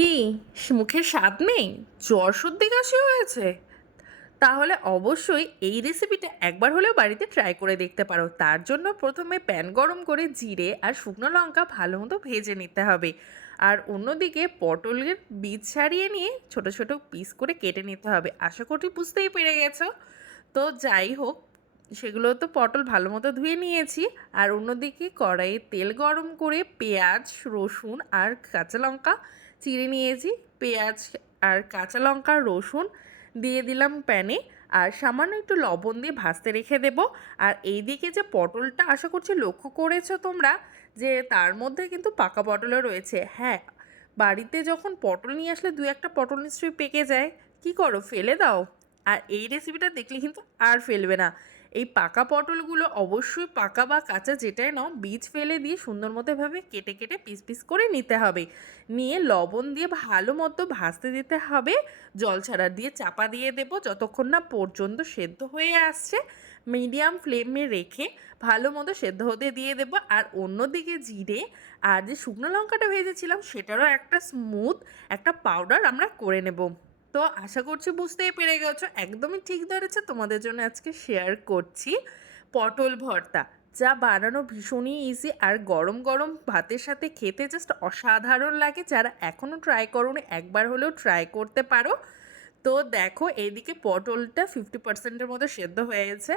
কি? মুখে স্বাদ নেই? জ্বর সর্দি কাশি হয়েছে? তাহলে অবশ্যই এই রেসিপিটা একবার হলেও বাড়িতে ট্রাই করে দেখতে পারো। তার জন্য প্রথমে প্যান গরম করে জিরে আর শুকনো লঙ্কা ভালো মতো ভেজে নিতে হবে। আর অন্যদিকে পটলের বীজ ছাড়িয়ে নিয়ে ছোট ছোট পিস করে কেটে নিতে হবে। আশা করি বুঝতেই পেরে গেছো। তো যাই হোক সেগুলো তো পটল ভালো মতো ধুয়ে নিয়েছি। আর অন্যদিকে কড়াইয়ে তেল গরম করে পেঁয়াজ, রসুন আর কাঁচা লঙ্কা চিড়ে নিয়েছি। পেঁয়াজ আর কাঁচা লঙ্কা, রসুন দিয়ে দিলাম প্যানে। আর সামান্য একটু লবণ দিয়ে ভাজতে রেখে দেব। আর এই দিকে যে পটলটা আশা করছি লক্ষ্য করেছ তোমরা, যে তার মধ্যে কিন্তু পাকা পটলও রয়েছে। হ্যাঁ বাড়িতে যখন পটল নিয়ে আসলে দু একটা পটল নিশ্চয়ই পেকে যায়। কি করো, ফেলে দাও। আর এই রেসিপিটা দেখলে কিন্তু আর ফেলবে না। এই পাকা পটলগুলো অবশ্যই পাকা বা কাঁচা যেটাই নাও, বীজ ফেলে দিয়ে সুন্দর মতোভাবে কেটে কেটে পিস পিস করে নিতে হবে। নিয়ে লবণ দিয়ে ভালো মতো ভাজতে দিতে হবে। জল ছাড়া দিয়ে চাপা দিয়ে দেবো যতক্ষণ না পর্যন্ত সেদ্ধ হয়ে আসছে। মিডিয়াম ফ্লেমে রেখে ভালো মতো সেদ্ধ হতে দিয়ে দেবো। আর অন্যদিকে জিরে আর যে শুকনো লঙ্কাটা ভেজেছিলাম সেটারও একটা স্মুথ একটা পাউডার আমরা করে নেব। তো আশা করছি বুঝতেই পেরে গেছো। একদমই ঠিক ধরেছে, তোমাদের জন্য আজকে শেয়ার করছি। পটল ভর্তা, যা বানানো ভীষণই ইজি আর গরম গরম ভাতের সাথে খেতে জাস্ট অসাধারণ লাগে। যারা এখনও ট্রাই করোনি, একবার হলেও ট্রাই করতে পারো। তো দেখো এইদিকে পটলটা ফিফটি পার্সেন্টের মতো সেদ্ধ হয়ে গেছে।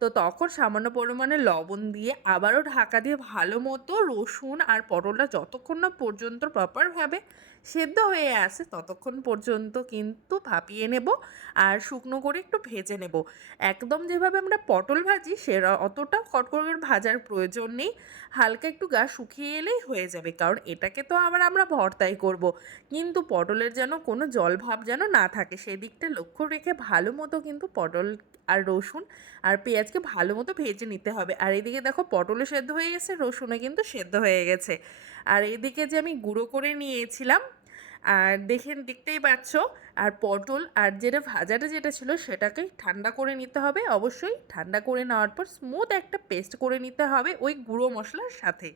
তো তখন সামান্য পরিমাণে লবণ দিয়ে আবারও ঢাকা দিয়ে ভালো মতো রসুন আর পটলটা যতক্ষণ না পর্যন্ত প্রপারভাবে সেদ্ধ হয়ে আসে ততক্ষণ পর্যন্ত কিন্তু ভাপিয়ে নেব আর শুকনো করে একটু ভেজে নেব। একদম যেভাবে আমরা পটল ভাজি সেরা অতটা কটকরে ভাজার প্রয়োজন নেই। হালকা একটু গা শুকিয়ে এলেই হয়ে যাবে কারণ এটাকে তো আবার আমরা ভর্তাই করব। কিন্তু পটলের যেন কোনো জল ভাব যেন না থাকে সেদিকটা লক্ষ্য রেখে ভালো মতো কিন্তু পটল আর রসুন আর পেঁয়াজকে ভালো মতো ভেজে নিতে হবে। আর এদিকে দেখো পটলও সেদ্ধ হয়ে গেছে, রসুনও কিন্তু সেদ্ধ হয়ে গেছে। আর এদিকে যে আমি গুঁড়ো করে নিয়েছিলাম, আর দেখেন দেখতেই পাচ্ছ, আর পটল আর যেটা ভাজাটা যেটা ছিল সেটাকে ঠান্ডা করে নিতে হবে। অবশ্যই ঠান্ডা করে নেওয়ার পর স্মুথ একটা পেস্ট করে নিতে হবে ওই গুঁড়ো মশলার সাথে।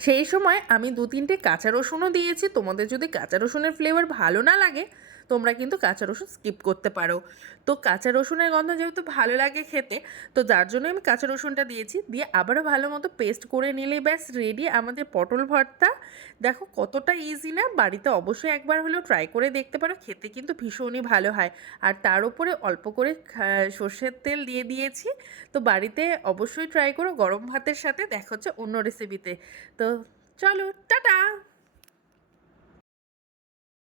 সেই সময় আমি দু তিনটে কাঁচা রসুনও দিয়েছি। তোমাদের যদি কাঁচা রসুনের ফ্লেভার ভালো না লাগে তোমরা কিন্তু কাঁচা রসুন স্কিপ করতে পারো। তো কাঁচা রসুনের গন্ধ যেহেতু ভালো লাগে খেতে, তো যার জন্য আমি কাঁচা রসুনটা দিয়েছি। দিয়ে আবারও ভালো মতো পেস্ট করে নিলে ব্যাস রেডি আমাদের পটল ভর্তা। দেখো কতটা ইজি না, বাড়িতে অবশ্যই একবার হলেও ট্রাই করে দেখতে পারো, খেতে কিন্তু ভীষণই ভালো হয়। আর তার উপরে অল্প করে সর্ষের তেল দিয়ে দিয়েছি। তো বাড়িতে অবশ্যই ট্রাই করো গরম ভাতের সাথে, দেখা হচ্ছে অন্য রেসিপিতে তো চলো, টাটা!